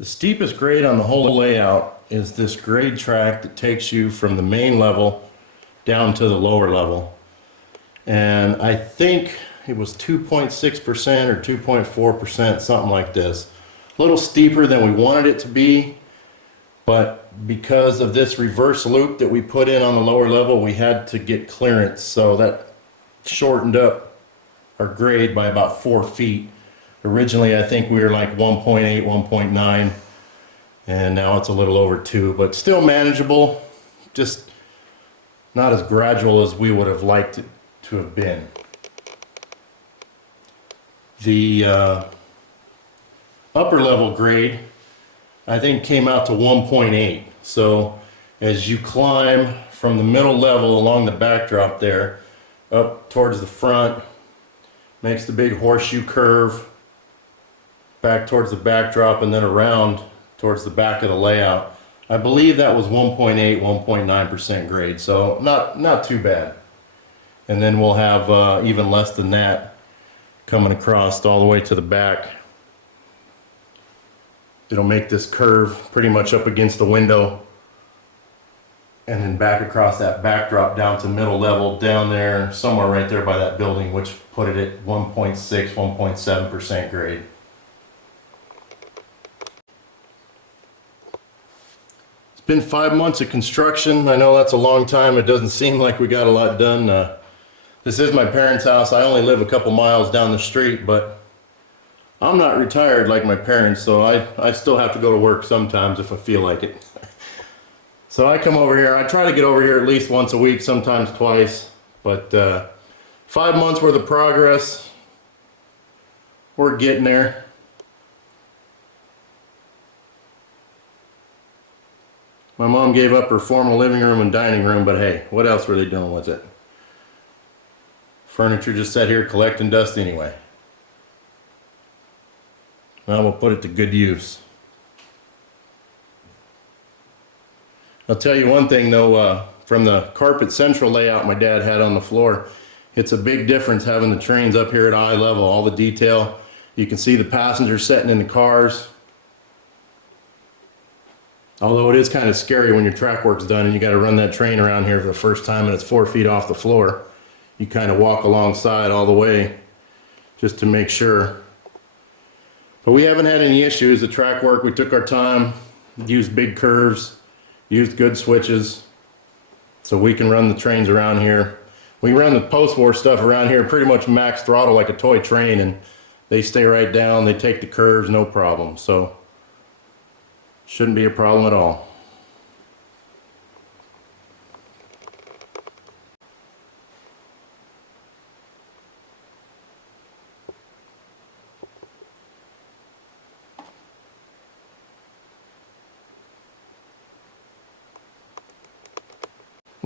The steepest grade on the whole layout is this grade track that takes you from the main level down to the lower level. And I think it was 2.6% or 2.4%, something like this. A little steeper than we wanted it to be, but because of this reverse loop that we put in on the lower level, we had to get clearance, so that shortened up our grade by about 4 feet. Originally, I think we were like 1.8, 1.9, and now it's a little over 2, but still manageable, just not as gradual as we would have liked it to have been. The upper level grade, I think, came out to 1.8. So as you climb from the middle level along the backdrop there, up towards the front, makes the big horseshoe curve, back towards the backdrop, and then around towards the back of the layout. I believe that was 1.8, 1.9% grade, so not too bad. And then we'll have even less than that coming across all the way to the back. It'll make this curve pretty much up against the window, and then back across that backdrop down to middle level down there, somewhere right there by that building, which put it at 1.6, 1.7% grade. It's been 5 months of construction. I know that's a long time. It doesn't seem like we got a lot done. This is my parents' house. I only live a couple miles down the street, but I'm not retired like my parents, so I still have to go to work sometimes if I feel like it. So I come over here. I try to get over here at least once a week, sometimes twice, but 5 months worth of progress. We're getting there. My mom gave up her formal living room and dining room, but hey, what else were they doing with it? Furniture just sat here collecting dust anyway. Now we'll put it to good use. I'll tell you one thing though, from the carpet central layout my dad had on the floor, it's a big difference having the trains up here at eye level, all the detail. You can see the passengers sitting in the cars. Although it is kind of scary when your track work's done and you got to run that train around here for the first time and it's 4 feet off the floor. You kind of walk alongside all the way just to make sure. But we haven't had any issues. The track work, we took our time, used big curves, used good switches, so we can run the trains around here. We run the post-war stuff around here pretty much max throttle like a toy train, and they stay right down, they take the curves, no problem. So shouldn't be a problem at all.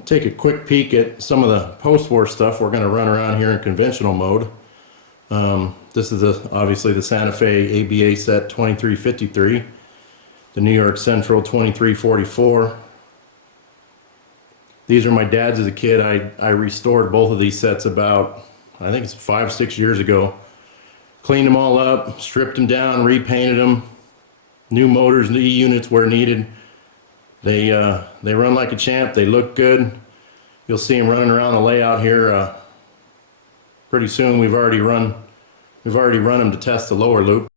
Take a quick peek at some of the post-war stuff we're going to run around here in conventional mode. This is obviously the Santa Fe ABA set 2353, the New York Central 2344. These are my dad's as a kid. I restored both of these sets about, I think it's 5-6 years ago. Cleaned them all up, stripped them down, repainted them, new motors, new units where needed. They run like a champ. They look good. You'll see them running around the layout here pretty soon. We've already run them to test the lower loop.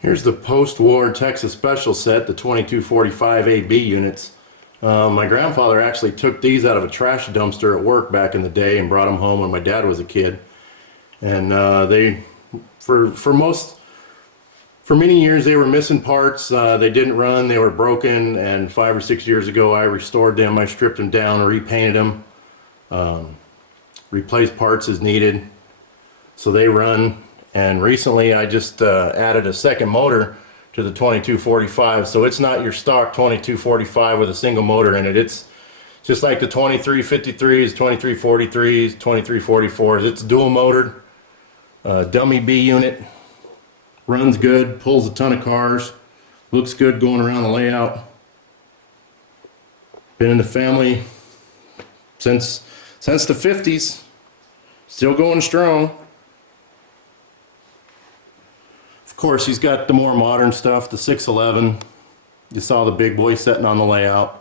Here's the post-war Texas Special set, the 2245 AB units. My grandfather actually took these out of a trash dumpster at work back in the day and brought them home when my dad was a kid. And they For many years they were missing parts. They didn't run, they were broken, and 5 or 6 years ago I restored them. I stripped them down, repainted them, replaced parts as needed, so they run. And recently I just added a second motor to the 2245, so it's not your stock 2245 with a single motor in it. It's just like the 2353s, 2343s, 2344s. It's dual motored, dummy B unit, runs good, pulls a ton of cars, looks good going around the layout. Been in the family since the 50s, still going strong. Of course, he's got the more modern stuff, the 611. You saw the big boy sitting on the layout.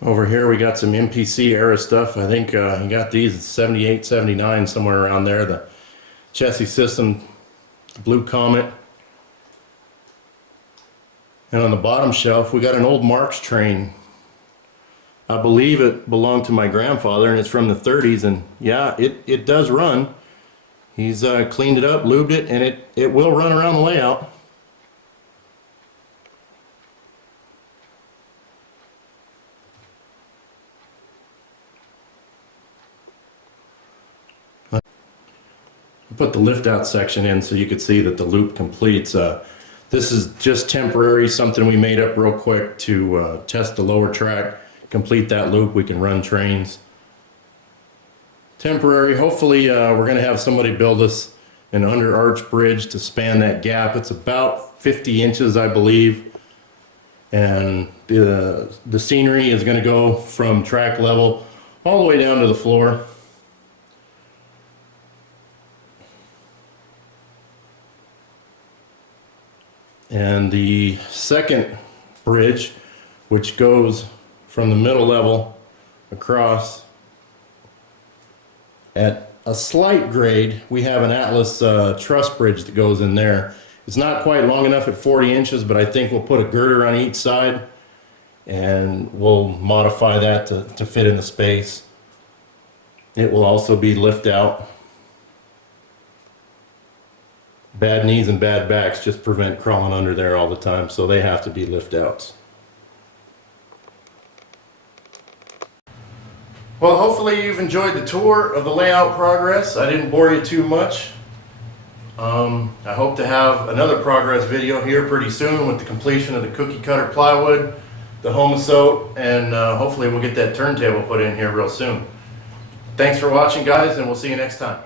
Over here we got some MPC era stuff. I think he got these at 78, 79, somewhere around there. The chassis system, the Blue Comet. And on the bottom shelf we got an old Marx train. I believe it belonged to my grandfather and it's from the 30s, and yeah, it does run. He's cleaned it up, lubed it, and it will run around the layout. Put the lift out section in so you could see that the loop completes. This is just temporary, something we made up real quick to test the lower track, complete that loop. We can run trains. Temporary. Hopefully we're going to have somebody build us an under arch bridge to span that gap. It's about 50 inches, I believe, and the scenery is going to go from track level all the way down to the floor. And the second bridge, which goes from the middle level across at a slight grade, we have an Atlas truss bridge that goes in there. It's not quite long enough at 40 inches, but I think we'll put a girder on each side and we'll modify that to fit in the space. It will also be lift out. Bad knees and bad backs just prevent crawling under there all the time, so they have to be lift outs. Well, hopefully you've enjoyed the tour of the layout progress. I didn't bore you too much. I hope to have another progress video here pretty soon with the completion of the cookie cutter plywood, the Homosote, and hopefully we'll get that turntable put in here real soon. Thanks for watching, guys, and we'll see you next time.